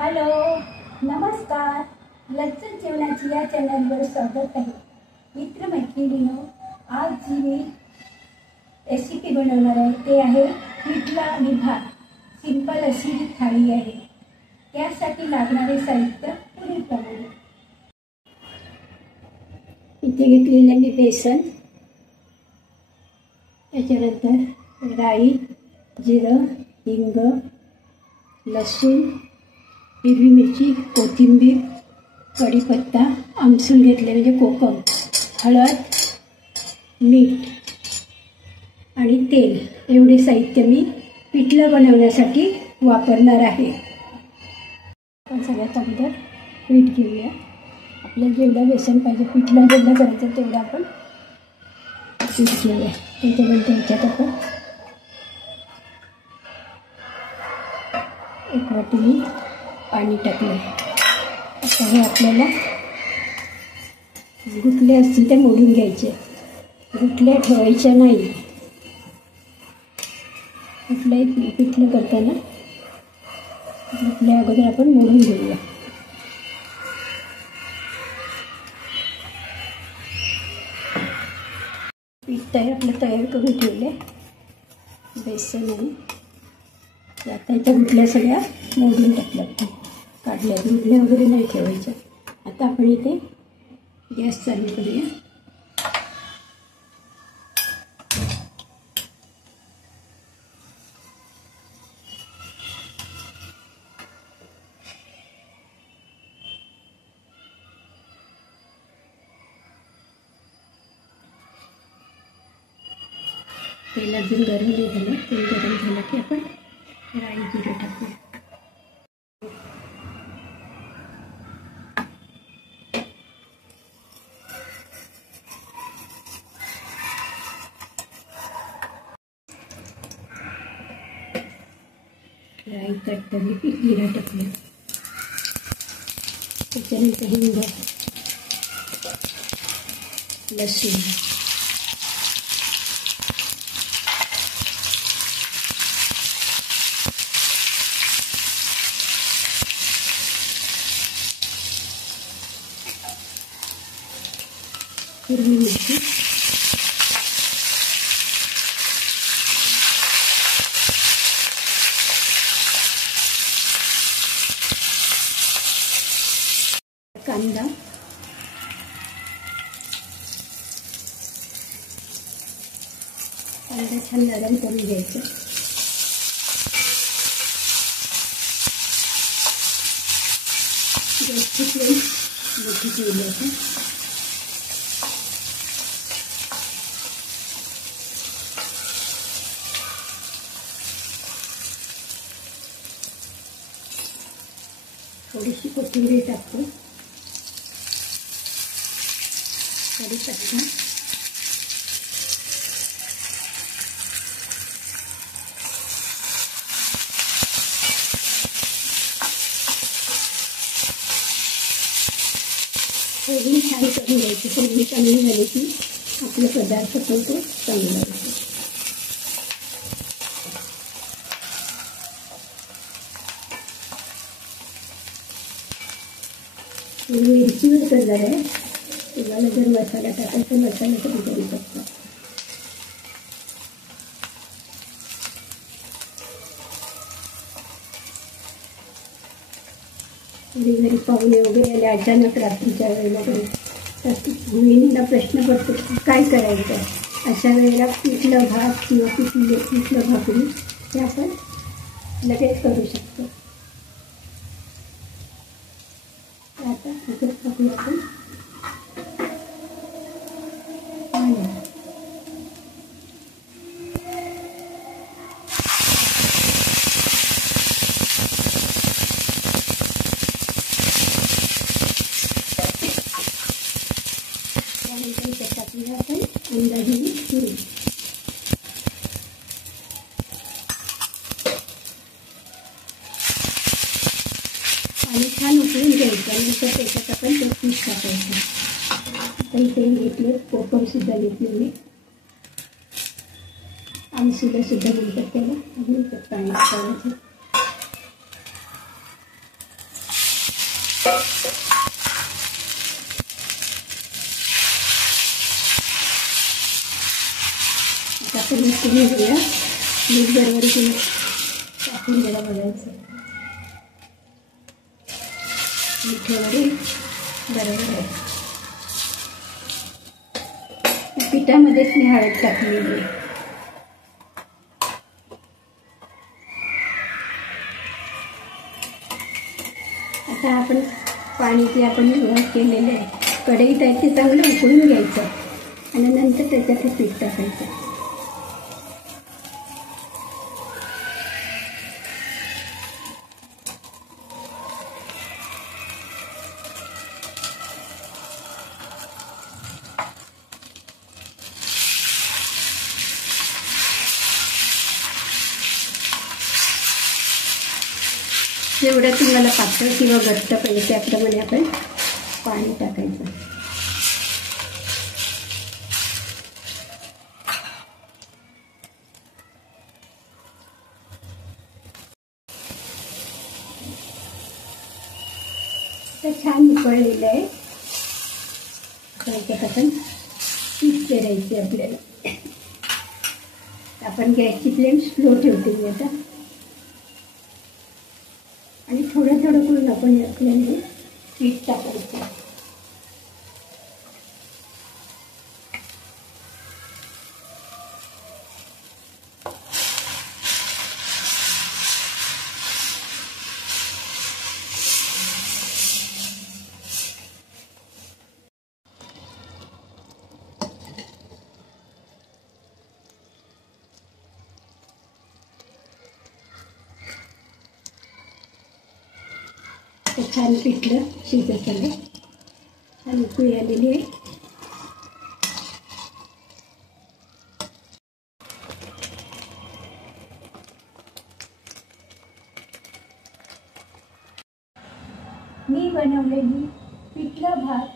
Hello, नमस्कार. लज्जत जेवणाची या चॅनलवर स्वागत आहे. मित्रमैत्रिणींनो, आज जी मी रेसिपी बनवणार आहे ते आहे पिठला आणि भात. सिंपल अशी ही थाळी आहे. त्यासाठी लागणारे साहित्य पुढीलप्रमाणे. इथे घेतलेले मी बेसन, त्याच्यानंतर राई, जिरं, हिंग, लसूण, हिरवी मिरची, कोथिंबीर, कढीपत्ता, आमसूल घेतले म्हणजे कोकम, हळद, मीठ आणि तेल एवढे साहित्य मी पिठलं बनवण्यासाठी वापरणार आहे. आपण सगळ्यात अगोदर पीठ घेऊया. आपल्याला जेवढं बेसन पाहिजे, पिठलं जेवढं करायचं तेवढं आपण पीठ घेऊया. त्याच्यानंतर ह्याच्यात आपण एक वाटी पाणी टाकले. आता हे आपल्याला गुठले असतील ते मोडून घ्यायचे. गुठले ठेवायचे नाही. कुठल्याही पिठलं करताना गुठले अगोदर आपण मोडून घेऊया. पीठ आपलं तयार करून ठेवले. बेसन आणि आता याच्या गुठल्या सगळ्या मोडून टाकल्या, काढल्या. गुठल्या वगैरे नाही ठेवायच्या. आता आपण इथे गॅस चालू करूया. तेल अजून गरम नाही झालं. तेल गरम झालं की आपण राई, जिरं टाकूया. राई तडतडली की जिरं टाकूया. त्याच्यानंतर हिंग, लसूण, हिरवी मिरची, कांदा, कांदा छान नरम करून घ्यायचं. गॅसची फ्लेम मोठी ठेवली आपण. थोडीशी कोथिंबीर टाकतो. कढीपत्ता, फोडणी छान करून घ्यायची. फोडणी चांगली झाली की आपले पदार्थ पण तो चांगला होतो. मिरचीवर कलर आहे. तुम्हाला जर मसाला टाकायचा मसाला पण करू शकता. घरी पाहुणे वगैरे आले अचानक रात्रीच्या वेळेला तर गृहिणीला प्रश्न पडतो काय करायचं. अशा वेळेला पिठलं भात किंवा पिठलं भाकरी हे आपण लगेच करू शकतो. आता इकडे टाकूया आपण पाणी. त्यानंतर इथे टाकूया आपण अंदाजाने सुरू. पाणी छान उकळून घ्यायचं. नंतर त्याच्यात आपण ते पीठ टाकायचं. आता इथे घेतले कोकम सुद्धा घेतले मी. आमसूला सुद्धा बोलतात त्याला. अजून पाणी टाकायचं. आपण मीठ घेऊया. मीठ बरोबर तुम्ही टाकून जरा बघायचं. मीठ वगैरे बरोबर आहे. पिठामध्येच मी हळद टाकलेली आहे. आता आपण पाणी जे आपण केलेलं आहे कढईत आहे ते चांगलं उकळून घ्यायचं आणि नंतर त्याच्यात हे पीठ टाकायचं. जेवढं तुम्हाला पातळ किंवा घट्ट पाहिजे त्याप्रमाणे आपण पाणी टाकायचं. तर छान उकळलेलं आहे. त्याच्यात आपण पीठ पेरायचे आपल्याला. आपण गॅसची फ्लेम स्लो ठेवते मी आता आणि थोडं थोडं करून आपण आपल्याला पीठ टाकायचं. छान पिठलं शिजत आलं आणि उकळी आलेली आहे. मी बनवलेली पिठलं भात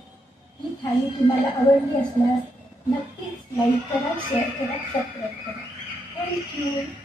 ही थाळी तुम्हाला आवडली असल्यास नक्कीच लाईक करा, शेअर करा, सबस्क्राईब करा. थँक्यू.